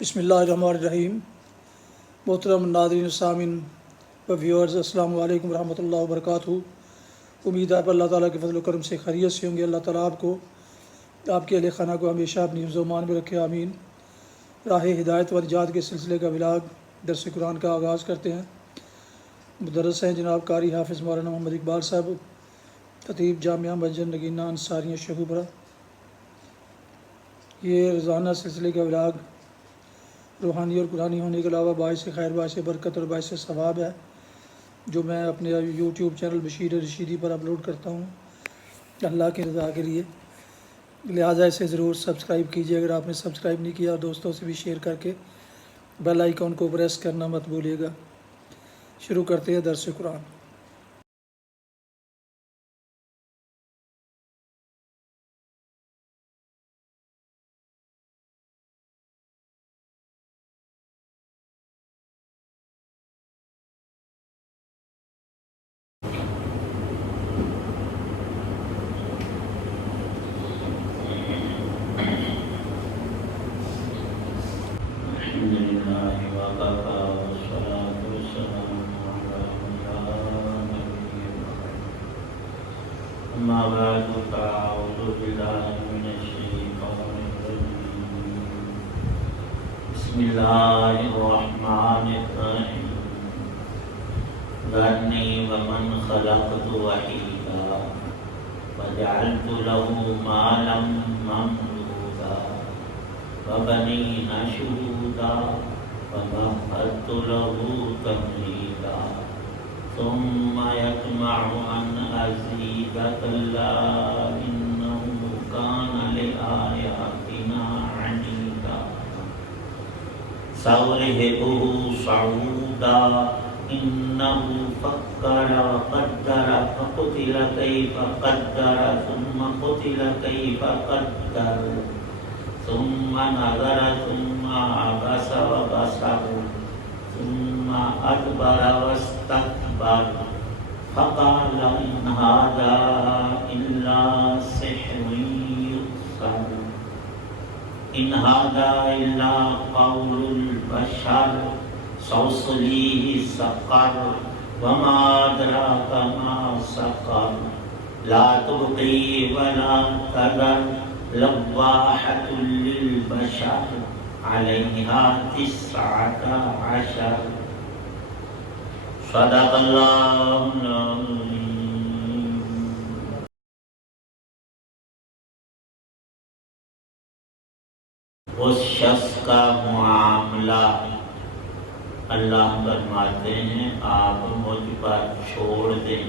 بسم اللہ الرحمن الرحیم۔ محترم ناظرین سامعین و ویورز، السلام علیکم ورحمۃ اللہ وبرکاتہ۔ امید ہے اللہ تعالیٰ کے فضل و کرم سے خیریت سے ہوں گے۔ اللہ تعالیٰ آپ کو، آپ کے اہل خانہ کو ہمیشہ اپنی حفظ و امان میں رکھے، آمین۔ راہ ہدایت و نجات کے سلسلے کا ولاگ درس قرآن کا آغاز کرتے ہیں۔ مدرس ہیں جناب قاری حافظ مولانا محمد اقبال صاحب، خطیب جامعہ مسجد نگینہ انصاریہ شیخوپورہ۔ یہ روزانہ سلسلے کا ولاگ روحانی اور قرآنی ہونے کے علاوہ باعث خیر، باعث برکت اور باعث ثواب ہے، جو میں اپنے یوٹیوب چینل بشیر رشیدی پر اپلوڈ کرتا ہوں اللہ کی رضا کے لیے، لہٰذا اسے ضرور سبسکرائب کیجیے اگر آپ نے سبسکرائب نہیں کیا، اور دوستوں سے بھی شیئر کر کے بیل آئیکن کو پریس کرنا مت بھولیے گا۔ شروع کرتے ہیں درس قرآن۔ أما بعد فأعوذ بالله من الشيطان الرجيم. بسم الله الرحمن الرحيم. ذرني ومن خلقت وحيدا وجعلت له مالا ممدودا وبنين شهودا ومهدت له تمهيدا ثم يطمع أن أزيد كلا إنه كان لآياتنا عنيدا سأرهقه صعودا إنه فكر وقدر فقتل كيف قدر ثم قتل كيف قدر ثم نظر ثم عبس وبصر ثم أدبر واستكبر فقال إن هذا إلا سحر يؤثر إن هذا إلا قول البشر سأصليه سقر وما أدراك ما سقر لا تبقي ولا تذر لواحة للبشر عليها 19 صدق اللہ العظیم۔ اس شخص کا معاملہ اللہ فرماتے ہیں آپ مجھ پر چھوڑ دیں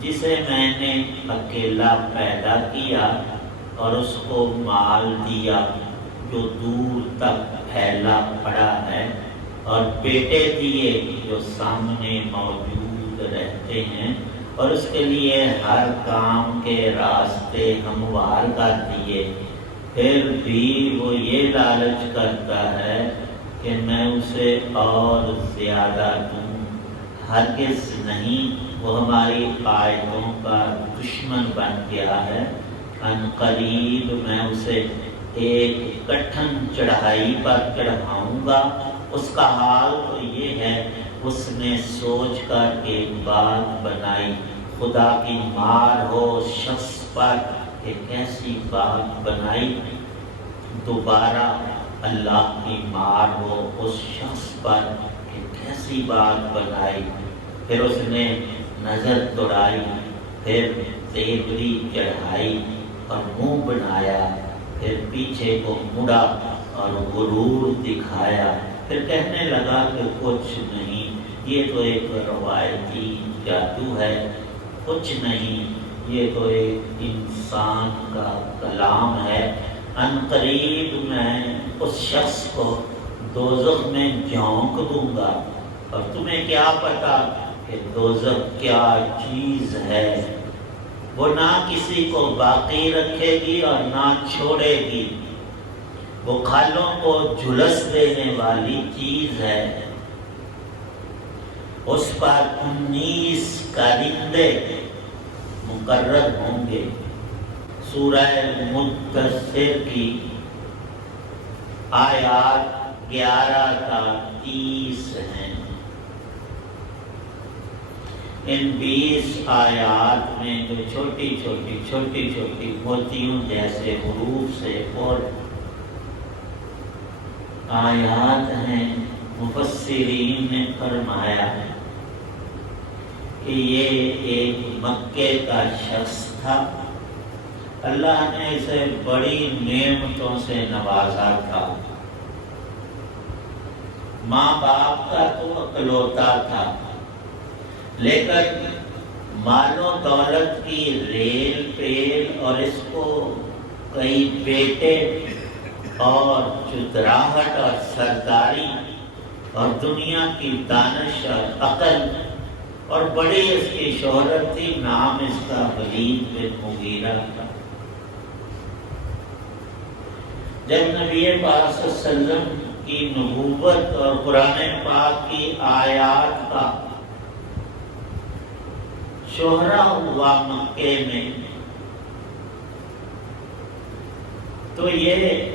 جسے میں نے اکیلا پیدا کیا اور اس کو مال دیا جو دور تک پھیلا پڑا ہے، اور بیٹے دیے جو سامنے موجود رہتے ہیں، اور اس کے لیے ہر کام کے راستے ہموار کر دیے، پھر بھی وہ یہ لالچ کرتا ہے کہ میں اسے اور زیادہ دوں۔ ہرگز نہیں، وہ ہماری آیتوں کا دشمن بن گیا ہے۔ ان قریب میں اسے ایک کٹھن چڑھائی پر چڑھاؤں گا۔ اس کا حال تو یہ ہے، اس نے سوچ کر ایک بات بنائی، خدا کی مار ہو شخص پر، ایک ایسی بات بنائی، دوبارہ اللہ کی مار ہو اس شخص پر، ایک ایسی بات بنائی۔ پھر اس نے نظر دوڑائی، پھر تیوری چڑھائی اور منہ بنایا، پھر پیچھے کو مڑا اور غرور دکھایا، پھر کہنے لگا کہ کچھ نہیں، یہ تو ایک روایتی جادو ہے، کچھ نہیں، یہ تو ایک انسان کا کلام ہے۔ ان قریب میں اس شخص کو دوزخ میں جھونک دوں گا، اور تمہیں کیا پتا کہ دوزخ کیا چیز ہے، وہ نہ کسی کو باقی رکھے گی اور نہ چھوڑے گی، وہ کھالوں کو جھلس دینے والی چیز ہے۔ اس پر 19 کارندے مقرر ہوں گے۔ سورہ مدثر کی آیات 11 تا 30 ہیں۔ ان 20 آیات میں جو چھوٹی چھوٹی موتیوں جیسے حروف سے اور آیات ہیں، مفسرین نے فرمایا ہے کہ یہ ایک مکے کا شخص تھا، اللہ نے اسے بڑی نعمتوں سے نوازا تھا، ماں باپ کا تو اکلوتا تھا، لیکن مال و دولت کی ریل پیل اور اس کو کئی بیٹے اور چتراہٹ اور سرداری اور دنیا کی دانش اور عقل اور بڑی اس کی شہرت تھی، نام اس کا ولید بن مغیرہ تھا۔ جب نبی پاک صلی اللہ علیہ وسلم کی نبوت اور قرآن پاک کی آیات کا شہرہ ہوا مکے میں، تو یہ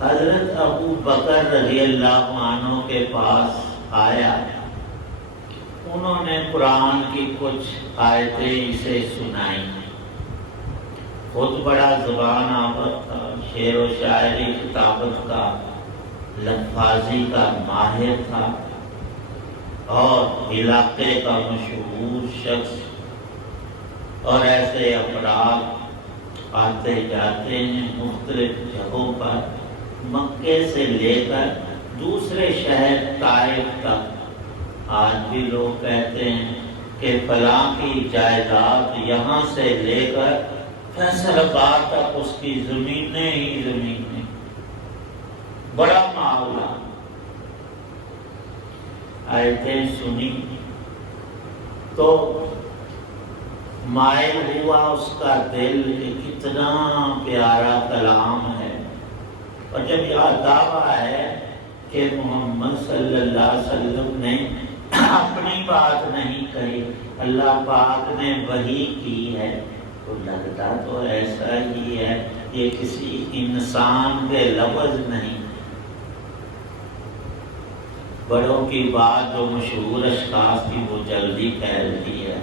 حضرت ابو بکر رضی اللہ عنہ کے پاس آیا، انہوں نے قرآن کی کچھ آیتیں اسے سنائیں۔ خود بڑا زبان آور تھا، شعر و شاعری کتابت کا لفاظی کا ماہر تھا اور علاقے کا مشہور شخص، اور ایسے افراد آتے جاتے ہیں مختلف جگہوں پر، مکے سے لے کر دوسرے شہر طائف تک۔ آج بھی لوگ کہتے ہیں کہ فلاں کی جائیداد یہاں سے لے کر فیصل آباد تک اس کی زمینیں ہی زمینیں، بڑا معاملہ۔ آیتیں سنی تو مائل ہوا اس کا دل کہ کتنا پیارا کلام ہے، اور جب یہ دعویٰ ہے کہ محمد صلی اللہ علیہ وسلم نے اپنی بات نہیں کہی، اللہ پاک نے وحی کی ہے، تو لگتا تو ایسا ہی ہے، یہ کسی انسان کے لفظ نہیں۔ بڑوں کی بات جو مشہور اشخاص کی وہ جلدی پھیلتی ہے۔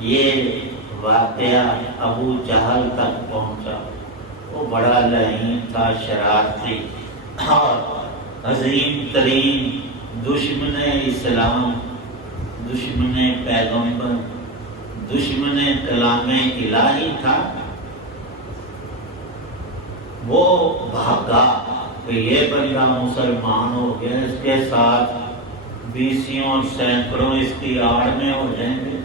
یہ واقعہ ابو جہل تک پہنچا، وہ بڑا لعین تھا، شرارتی اور عظیم ترین دشمن اسلام، دشمن پیغمبر، دشمن کلام الہی تھا۔ وہ بھاگا کہ یہ بندہ مسلمان ہو گیا، اس کے ساتھ بیسیوں اور سینکڑوں اس کی آڑ میں ہو جائیں گے۔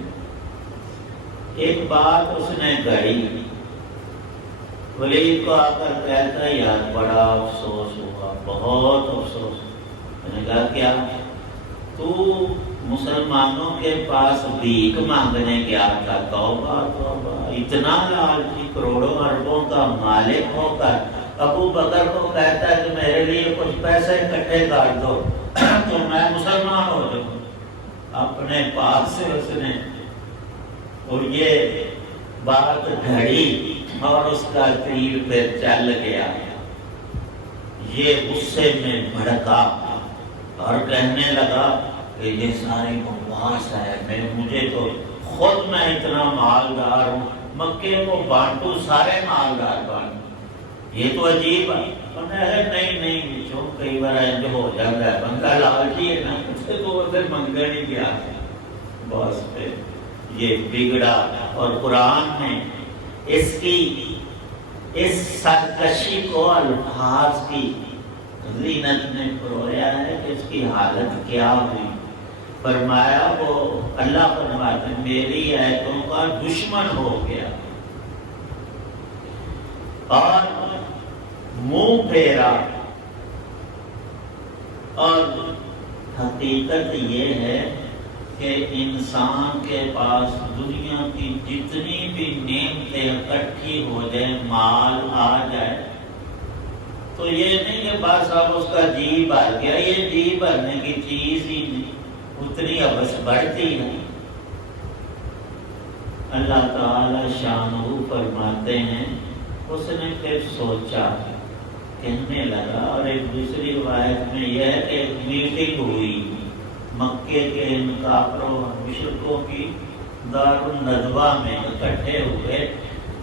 ایک بات اس نے کہی، ولید کو آ کر کہتا ہے یار بڑا افسوس ہوا، بہت افسوس۔ میں نے کہا کیا؟ تو مسلمانوں کے پاس بھیک مانگنے گیا تھا، توبہ توبہ، اتنا لالچی، کروڑوں اربوں کا مالک ہو کر ابو بکر کو کہتا ہے کہ میرے لیے کچھ پیسے اکٹھے کر دو تو میں مسلمان ہو جاؤں۔ اپنے پاس سے اس نے، اور یہ بات گھڑی اور اس کا تیر پہ چل گیا۔ یہ غصے میں بھڑکا اور کہنے لگا کہ یہ ساری بکواس ہے، مجھے تو خود میں اتنا مالدار ہوں، مکے کو بانٹو سارے مالدار بانٹو، یہ تو عجیب ہے۔ نہیں جو کئی بار انج ہو جاتا ہے، بندہ لالچی ہے نا، اسے تو ادھر منگا نہیں گیا، بس پہ یہ بگڑا۔ اور قرآن نے اس کی اس سرکشی کو الفاظ کی زینت میں پرویا ہے کہ اس کی حالت کیا ہوئی۔ فرمایا وہ اللہ فرماتے میری آیتوں کا دشمن ہو گیا اور منہ پھیرا، اور حقیقت یہ ہے کہ انسان کے پاس دنیا کی جتنی بھی نعمتیں اکٹھی ہو جائیں، مال آ جائے، تو یہ نہیں کہ بس اب اس کا جی بھر گیا، یہ جی بھرنے کی چیز ہی نہیں، اتنی ابس بڑھتی ہے۔ اللہ تعالی شانہ فرماتے ہیں اس نے پھر سوچا کہنے لگا، اور ایک دوسری روایت میں یہ ہے کہ ایک میٹنگ ہوئی مکے کے ان کافروں اور مشرکوں کی دار الندوہ میں اکٹھے ہوئے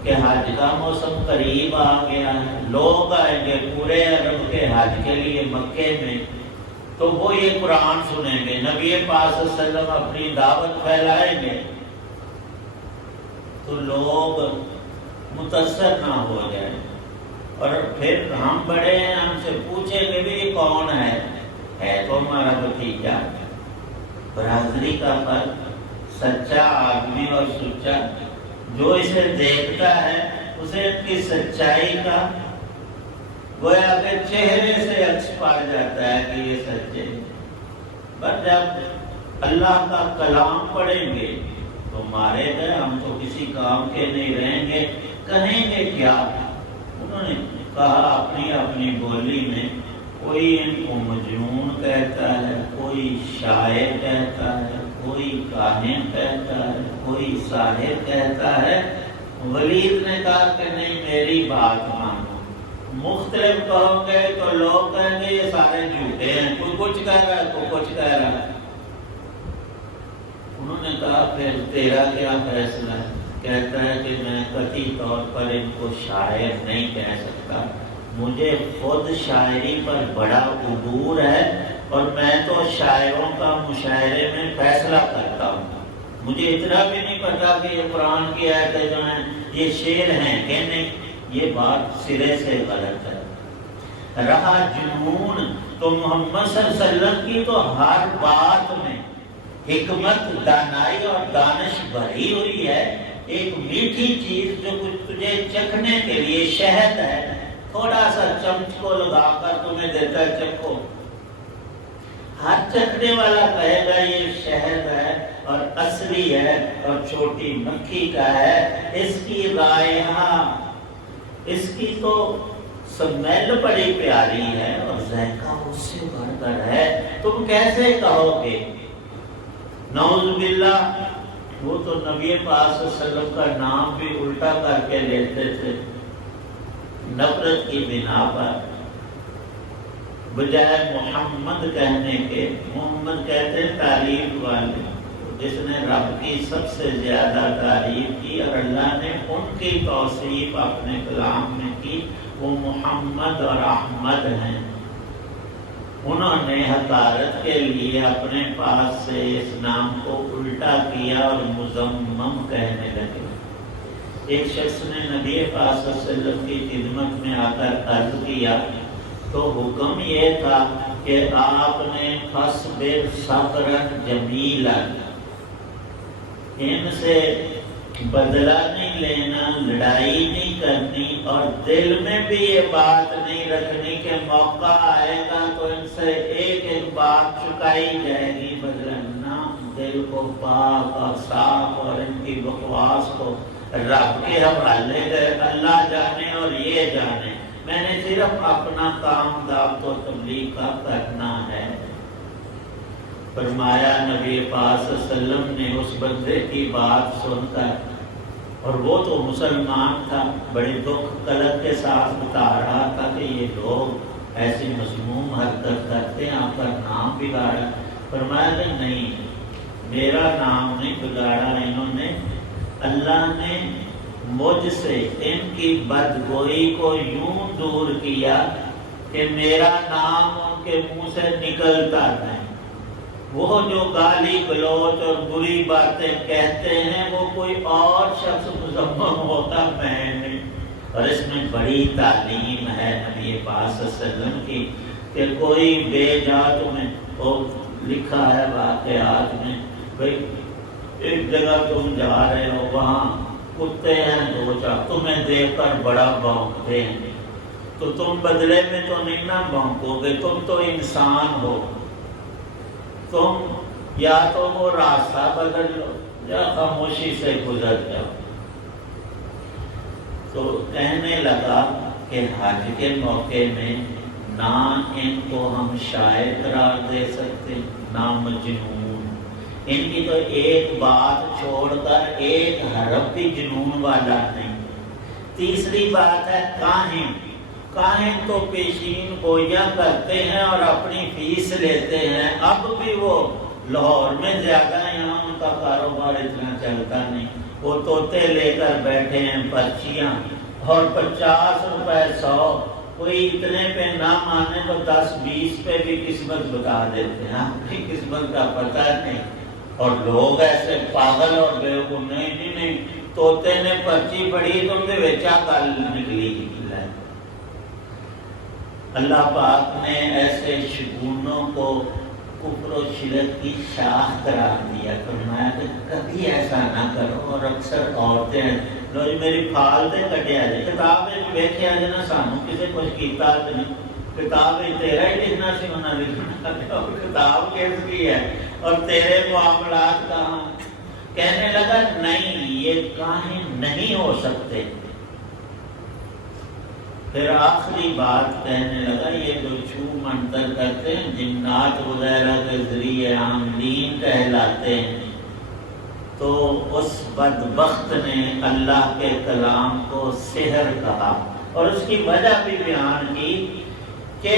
کہ حج کا موسم قریب آ گیا ہے، لوگ آئیں گے پورے عرب کے حج کے لیے مکے میں، تو وہ یہ قرآن سنیں گے، نبی پاک صلی اللہ علیہ وسلم اپنی دعوت پھیلائیں گے، تو لوگ متاثر نہ ہو جائیں، اور پھر ہم بڑے ہیں، ہم سے پوچھیں گے بھی کون ہے تو ہمارا بھتیجا۔ برادری کا فرق، سچا آدمی اور سچا، جو اسے دیکھتا ہے اسے ان کی سچائی کا گویا کہ چہرے سے عکس پا جاتا ہے کہ یہ سچے۔ پر جب اللہ کا کلام پڑھیں گے تو مارے گئے، ہم تو کسی کام کے نہیں رہیں گے، کہیں گے کیا؟ انہوں نے کہا اپنی اپنی بولی میں، کوئی ان کو مجنون کہتا ہے، کوئی شاعر کہتا ہے، کوئی کاہن کہتا ہے، کوئی ساحر کہتا ہے۔ ولید نے کہا کہ نہیں، میری بات مانو، مختلف کہو گے تو لوگ کہیں گے یہ سارے جھوٹے ہیں، کوئی کچھ کہہ رہا ہے، کوئی کچھ کہہ رہا ہے۔ انہوں نے کہا پھر تیرا کیا فیصلہ ہے؟ کہتا ہے کہ میں قطعی طور پر ان کو شاعر نہیں کہہ سکتا، مجھے خود شاعری پر بڑا عبور ہے، اور میں تو شاعروں کا مشاعرے میں فیصلہ کرتا ہوں، مجھے اتنا بھی نہیں پتا کہ یہ قرآن کی آیتیں جو ہیں یہ شعر ہیں کہ نہیں، یہ بات سرے سے غلط ہے۔ رہا جنون تو محمد صلی اللہ علیہ وسلم کی تو ہر بات میں حکمت، دانائی اور دانش بھری ہوئی ہے۔ ایک میٹھی چیز جو کچھ تجھے چکھنے کے لیے شہد ہے، تھوڑا سا چمچ کو لگا کر تمہیں دیتا ہے، چکھو، ہر چکھنے والا کہے گا یہ شہد ہے اور اصلی ہے اور چھوٹی مکھی کا ہے، اس کی رائحہ، اس کی تو سمیل بڑی پیاری ہے اور ذائقہ اس سے بڑھ کر ہے، تم کیسے کہو گے؟ نعوذ باللہ، وہ تو نبی پاک صلی اللہ علیہ وسلم کا نام بھی الٹا کر کے لیتے تھے نفرت کی بنا پر، بجائے محمد کہنے کے محمد کہتے ہیں تعریف والے، جس نے رب کی سب سے زیادہ تعریف کی اور اللہ نے ان کی توصیف اپنے کلام میں کی، وہ محمد اور احمد ہیں۔ انہوں نے حقارت کے لیے اپنے پاس سے اس نام کو الٹا کیا اور مذمم کہنے لگے۔ ایک شخص نے نبی پاک صلی اللہ علیہ وسلم کی خدمت میں آ کر عرض کیا تو حکم یہ تھا کہ آپ نے فاصبر صبرا جمیلا، ان سے بدلہ نہیں لینا، لڑائی نہیں کرنی، اور دل میں بھی یہ بات نہیں رکھنی کہ موقع آئے گا تو ان سے ایک ایک بات چکائی جائے گی، بدلنا دل کو پاک اور صاف اور ان کی بکواس کو رب کے حوالے دے، اللہ جانے اور یہ جانے، میں نے صرف اپنا کام دعوت و تبلیغ کا کرنا ہے۔ فرمایا نبی پاک صلی اللہ علیہ وسلم نے اس بندے کی بات سن کر، اور وہ تو مسلمان تھا، بڑے دکھ قلق کے ساتھ بتا رہا تھا کہ یہ لوگ ایسی مذموم حرکت کرتے ہیں، آپ کا نام بگاڑا۔ فرمایا کہ نہیں، میرا نام نہیں بگاڑا انہوں نے، اللہ نے مجھ سے ان کی بدگوئی کو یوں دور کیا کہ میرا نام ان کے منہ سے نکلتا نہیں۔ وہ جو گالی گلوچ اور بری باتیں کہتے ہیں وہ کوئی اور شخص مذمم ہوتا، میں نہیں۔ اور اس میں بڑی تعلیم ہے نبی پاک صلی اللہ علیہ وسلم کی کہ کوئی بے جا تمہیں، وہ لکھا ہے واقعات میں، بھئی ایک جگہ تم جا رہے ہو، وہاں کتے ہیں دو چار، تمہیں دیکھ کر بڑا بھونکتے ہیں، تو تم بدلے میں تو نہیں نہ بھونکو گے، تم تو انسان ہو، تم یا تو وہ راستہ بدل لو یا خاموشی سے گزر جاؤ۔ تو کہنے لگا کہ حج کے موقع میں نہ ان کو ہم شاعر قرار دے سکتے، نہ مجنون، ان کی تو ایک بات چھوڑ کر ایک حرف بھی جنون والا نہیں۔ تیسری بات ہے کاہن، کاہن تو پیشین گوئیاں کرتے ہیں اور اپنی فیس لیتے ہیں، اب بھی وہ لاہور میں زیادہ، یہاں ان کا کاروبار اتنا چلتا نہیں، وہ طوطے لے کر بیٹھے ہیں پرچیاں، اور 50 روپے 100، کوئی اتنے پہ نہ مانے تو 10-20 پہ بھی قسمت بتا دیتے ہیں، اپنی قسمت کا پتہ نہیں۔ اور لوگ ایسے پاگل اور بیوقوف، نہیں طوطے نے پرچی پڑھی تو ان کے گل نکلی۔ اللہ پاک نے ایسے شگونوں کو کفر و شرک کی شاخ قرار دیا، فرمایا کہ کبھی ایسا نہ کرو۔ اور اکثر عورتیں لو جی میری پھال دے کٹیا جائے، کتاب ویکھیا جائے نا سانو کسے کچھ کیتا نہیں، کتاب تیرا ہی لکھنا سی انہاں لکھنا، کتاب کس کی ہے اور تیرے معاملات کہاں؟ کہنے لگا نہیں یہ کاہن نہیں ہو سکتے۔ پھر آخری بات کہنے لگا یہ جو چھو منتر کرتے ہیں جنات وغیرہ کے ذریعے عاملین کہلاتے ہیں، تو اس بدبخت نے اللہ کے کلام کو سحر کہا، اور اس کی وجہ بھی بیان کی کہ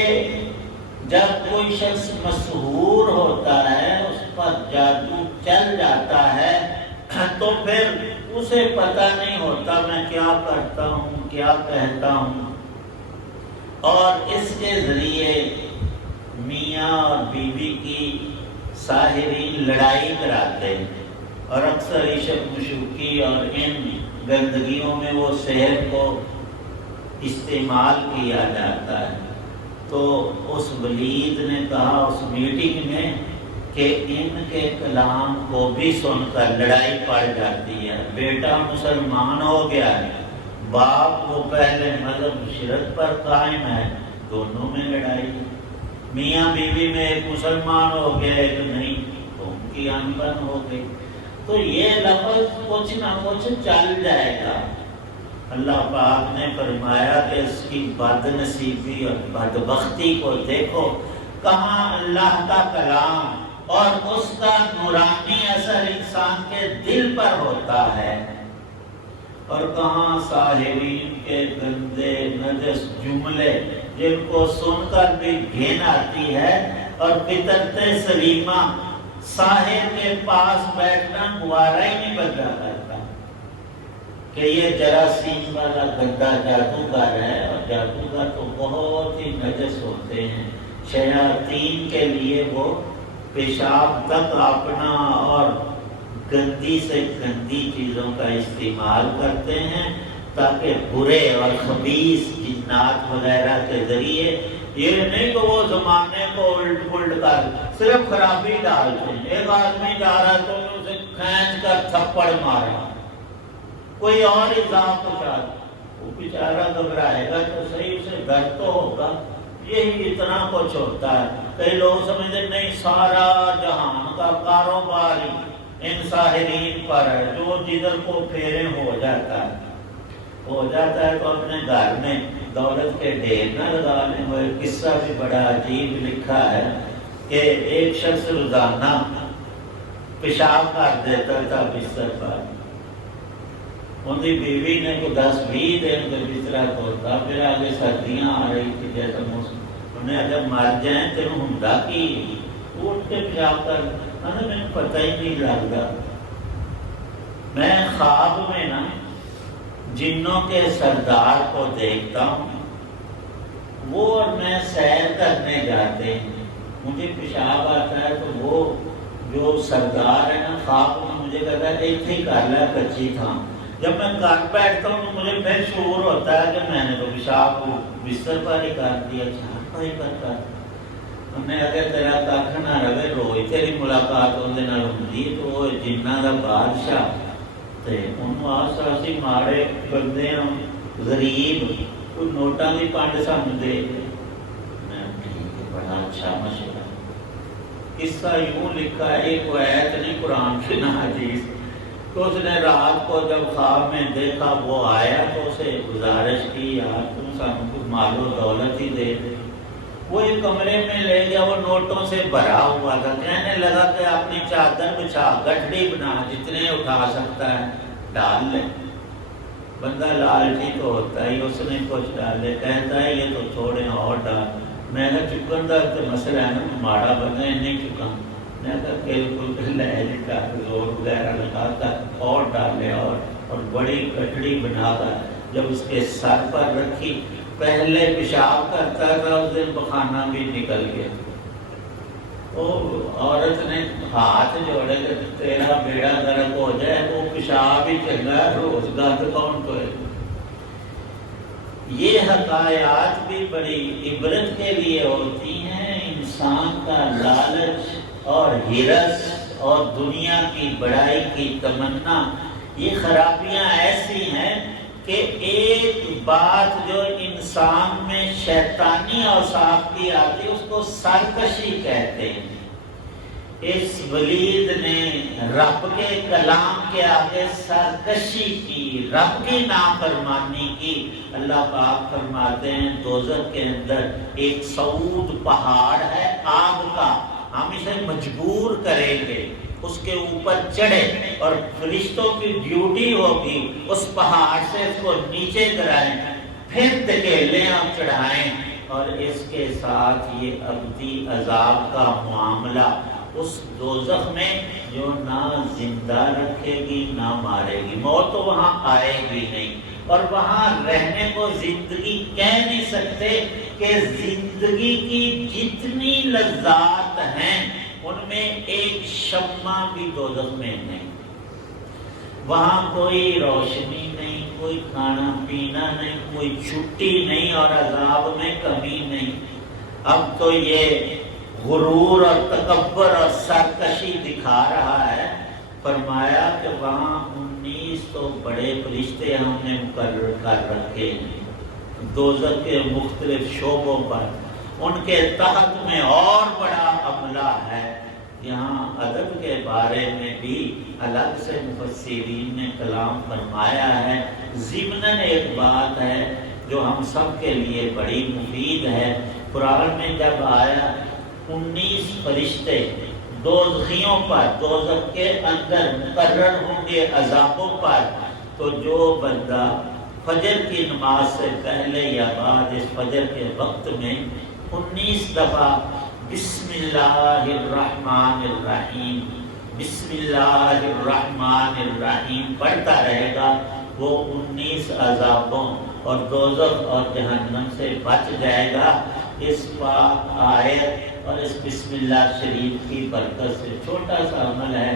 جب کوئی شخص مسحور ہوتا ہے، اس پر جادو چل جاتا ہے، تو پھر اسے پتہ نہیں ہوتا میں کیا کرتا ہوں کیا کہتا ہوں، اور اس کے ذریعے میاں اور بیوی کی ساحرین لڑائی کراتے ہیں، اور اکثر عشق مشوقی اور ان گندگیوں میں وہ سحر کو استعمال کیا جاتا ہے۔ تو اس ولید نے کہا اس میٹنگ میں کہ ان کے کلام کو بھی سن کر لڑائی پڑ جاتی ہے، بیٹا مسلمان ہو گیا ہے، باپ وہ پہلے مذہب شرک پر قائم ہے، دونوں میں لڑائی، میاں بیوی میں ایک مسلمان ہو گیا ایک نہیں، تو ان کی انبن ہو گئی۔ تو یہ لفظ کچھ نہ کچھ چل جائے گا۔ اللہ پاک نے فرمایا کہ اس کی بد نصیبی اور بدبختی کو دیکھو، کہاں اللہ کا کلام اور اس کا نورانی اثر انسان کے دل پر ہوتا ہے، اور کہاں ساحرین کے گندے نجس جملے جن کو سن کر بھی گھن آتی ہے، اور فطرت سلیمہ ساحر کے پاس بیٹھنا گوارا ہی نہیں بندہ کرتا کہ یہ جراثیم والا گندا جادوگر ہے، اور جادوگر تو بہت ہی نجس ہوتے ہیں، شیاطین کے لیے وہ پیشاب تک اپنا اور گندی سے گندی چیزوں کا استعمال کرتے ہیں، تاکہ برے اور خبیث جنات وغیرہ کے ذریعے، یہ نہیں کہ وہ زمانے کو الٹ پلٹ کر صرف خرابی ڈالتے ہیں۔ ایک آدمی جا رہا تو اسے کھینچ کر تھپڑ مارا، کوئی اور الزام پہنچا، وہ بیچارہ گھبرائے گا تو صحیح، اسے درد تو ہوگا۔ یہی اتنا کچھ ہوتا ہے۔ کئی لوگ سمجھتے نہیں سارا جہان کا کاروبار ہی ان ساحرین پر ہے، جو جدھر کو پھیرے ہو جاتا ہے تو اپنے گھر میں دولت کے ڈھیر نہ لگا لیں۔ وہ ایک قصہ بھی بڑا عجیب لکھا ہے کہ ایک شخص روزانہ پیشاب کر دیتا تھا بستر پر، ان کی بیوی نے کو 10-20 دن کے بستر دھوتا، پھر آگے سردیاں آ رہی تھی جیسا موسم، انہیں اگر مر جائیں تیروں ہوندا کی اٹھ کے پیشاب کر، میں پتہ ہی نہیں لگتا۔ میں خواب میں نا جنوں کے سردار کو دیکھتا ہوں، وہ اور میں سیر کرنے جاتے ہیں، مجھے پیشاب آتا ہے تو وہ جو سردار ہے نا خواب میں مجھے کہتا ہے ایتھے ہی کر لیا کچی تھا۔ جب میں گھر بیٹھتا ہوں تو مجھے پھر شعور ہوتا ہے کہ میں نے تو پیشاب کو بستر پر ہی کر دیا، چارپائی پر کر دیا۔ انہیں اگر تیرا کھ نہ رہے روئی تیری ملاقات اندر نہ ہوندی تو وہ جنہ دا بادشاہ تے انہوں آس آسی مارے بندے ہیں غریب، کوئی نوٹاں دی پانڈ سانو دے، میں ٹھیک ہے بڑا اچھا مشورہ۔ قصہ یوں لکھا ہے، ایک آیت نہیں قرآن سے نہ حدیث، تو اس نے رات کو جب خواب میں دیکھا وہ آیا تو اسے گزارش کی یار تم سانو کچھ مال و دولت ہی دے دے۔ وہ ایک کمرے میں لے گیا، وہ نوٹوں سے بھرا ہوا تھا، کہنے لگا کہ اپنی چادر بچھا گٹھڑی بنا، جتنے اٹھا سکتا ہے ڈال لے۔ بندہ لالچی تو ہوتا ہی، اس نے کچھ ڈالے، کہتا ہے یہ تو تھوڑے اور ڈال۔ میں نے چکن دا تو مسئلہ ہے نا، ماڑا بنے نہیں چکن، میں کہا بالکل لہج کا زور وغیرہ لگا کر اور ڈالے، اور بڑی کٹڑی بنا کر جب اس کے سر پر رکھی، پہلے پیشاب کرتا تھا، اس دن پخانہ بھی نکل گیا۔ وہ عورت نے ہاتھ جوڑے کہ تیرا بیڑا غرق ہو جائے، وہ پیشاب ہی چنگا ہے، روز گند کون تو ہے۔ یہ حکایات بھی بڑی عبرت کے لیے ہوتی ہیں۔ انسان کا لالچ اور ہرس اور دنیا کی بڑائی کی تمنا، یہ خرابیاں ایسی ہیں کہ ایک بات جو انسان میں شیطانی اوصاف کی آتی ہے اس کو سرکشی کہتے ہیں۔ اس ولید نے رب کے کلام کے آگے سرکشی کی، رب کی نافرمانی کی۔ اللہ پاک فرماتے ہیں دوزخ کے اندر ایک سعود پہاڑ ہے آگ کا، ہم اسے مجبور کریں گے اس کے اوپر چڑھے، اور فرشتوں کی ڈیوٹی ہوگی اس پہاڑ سے اس کو نیچے گرائیں، پھر دھکیلیں اور چڑھائیں، اور اس کے ساتھ یہ ابدی عذاب کا معاملہ اس دوزخ میں جو نہ زندہ رکھے گی نہ مارے گی۔ موت تو وہاں آئے گی نہیں، اور وہاں رہنے کو زندگی کہہ نہیں سکتے کہ زندگی کی جتنی لذات ہیں ان میں ایک شمع بھی دوزخ میں نہیں۔ وہاں کوئی روشنی نہیں، کوئی کھانا پینا نہیں، کوئی چھٹی نہیں، اور عذاب میں کمی نہیں۔ اب تو یہ غرور اور تکبر اور سرکشی دکھا رہا ہے۔ فرمایا کہ وہاں 19 تو بڑے فرشتے ہم نے مقرر کر رکھے ہیں دوزخ کے مختلف شعبوں پر، ان کے تحت میں اور بڑا عملہ ہے۔ یہاں ادب کے بارے میں بھی الگ سے مفسرین نے کلام فرمایا ہے۔ ضمناً ایک بات ہے جو ہم سب کے لیے بڑی مفید ہے۔ قرآن میں جب آیا 19 فرشتے دوزخیوں پر، دوزخ کے اندر مقرر ہوں گے عذابوں پر، تو جو بندہ فجر کی نماز سے پہلے یا بعد اس فجر کے وقت میں 19 دفعہ بسم اللہ الرحمن الرحیم، بسم اللہ الرحمن الرحیم پڑھتا رہے گا، وہ 19 عذابوں اور دوزخ اور جہنم سے بچ جائے گا۔ اس پاک آیت اور اس بسم اللہ شریف کی برکت سے چھوٹا سا عمل ہے،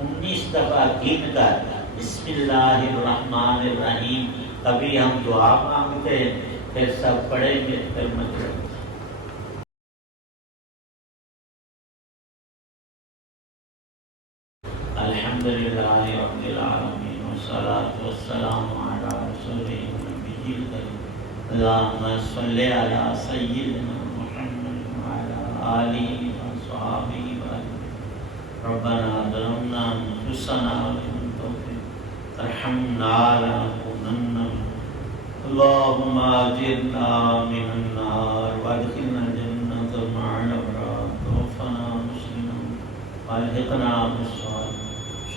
19 دفعہ گن کر بسم اللہ الرحمن الرحیم، ابھی ہم دعا مانگتے ہیں، پھر سب پڑھیں گے، پھر مطلب الحمدللہ رب العالمین والصلاة والسلام علی رسولہ النبی الکریم اللہم صلی علی سیدنا محمد وعلی آلہ وصحبہ وسلم ربنا ظلمنا انفسنا وإن تغفر ترحمنا لنكونن اللہم اجرنا من النار وادخلنا الجنة مع الأبرار توفنا مسلما والحقنا بالصالحين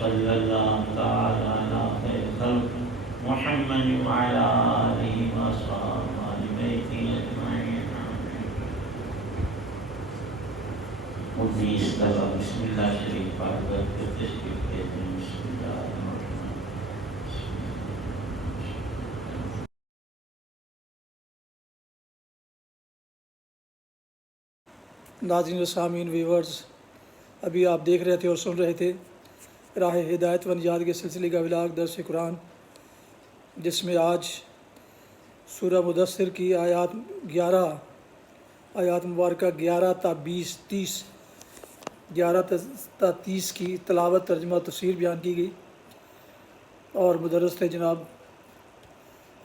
صلی اللہ تعالی علی خیر خلق محمد وعلی آلہ وصحبہ آل بیتہ اجمعین آمین۔ 19 دفعہ بسم اللہ شریف پڑھ کر پھر تشریف کہتے ہیں۔ بسم اللہ الرحمن الرحیم۔ ناظرین و سامعین ویورز، ابھی آپ دیکھ رہے تھے اور سن رہے تھے راہ ہدایت و نجات کے سلسلے کا ولاغ درس قرآن، جس میں آج سورہ مدثر کی آیات 11 آیات مبارکہ 11 تا 20 30 11 تا 30 کی تلاوت، ترجمہ، تفسیر بیان کی گئی، اور مدرس تھے جناب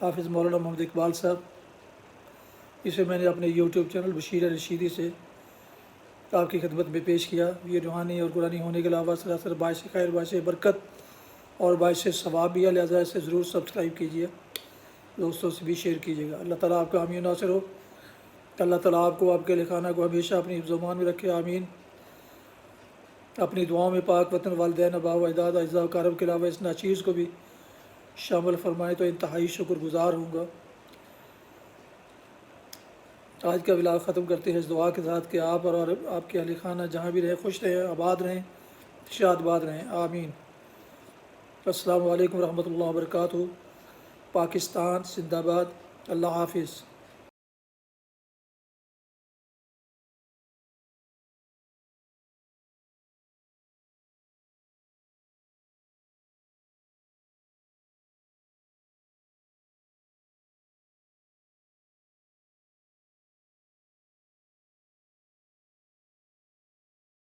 حافظ مولانا محمد اقبال صاحب۔ اسے میں نے اپنے یوٹیوب چینل بشیر رشیدی سے آپ کی خدمت میں پیش کیا۔ یہ روحانی اور قرآنی ہونے کے علاوہ سراسر باعث خیر، باعث برکت اور باعث ثواب بھی ہے، لہٰذا اسے ضرور سبسکرائب کیجیے، دوستوں سے بھی شیئر کیجیے گا۔ اللہ تعالیٰ آپ کا حامی و ناصر ہو، اللہ تعالیٰ آپ کو، آپ کے لکھانہ کو ہمیشہ اپنی زبان میں رکھے، آمین۔ اپنی دعاؤں میں پاک وطن، والدین، آباء و اجداد، اعزاء و اقارب کے علاوہ اس ناچیز کو بھی شامل فرمائیں تو انتہائی شکر گزار ہوں گا۔ آج کا ولاگ ختم کرتے ہیں اس دعا کے ساتھ کہ آپ اور آپ کے اہل خانہ جہاں بھی رہیں خوش رہیں، آباد رہیں، شاد باد رہیں، آمین۔ السلام علیکم ورحمۃ اللہ وبرکاتہ۔ پاکستان زندہ باد۔ اللہ حافظ۔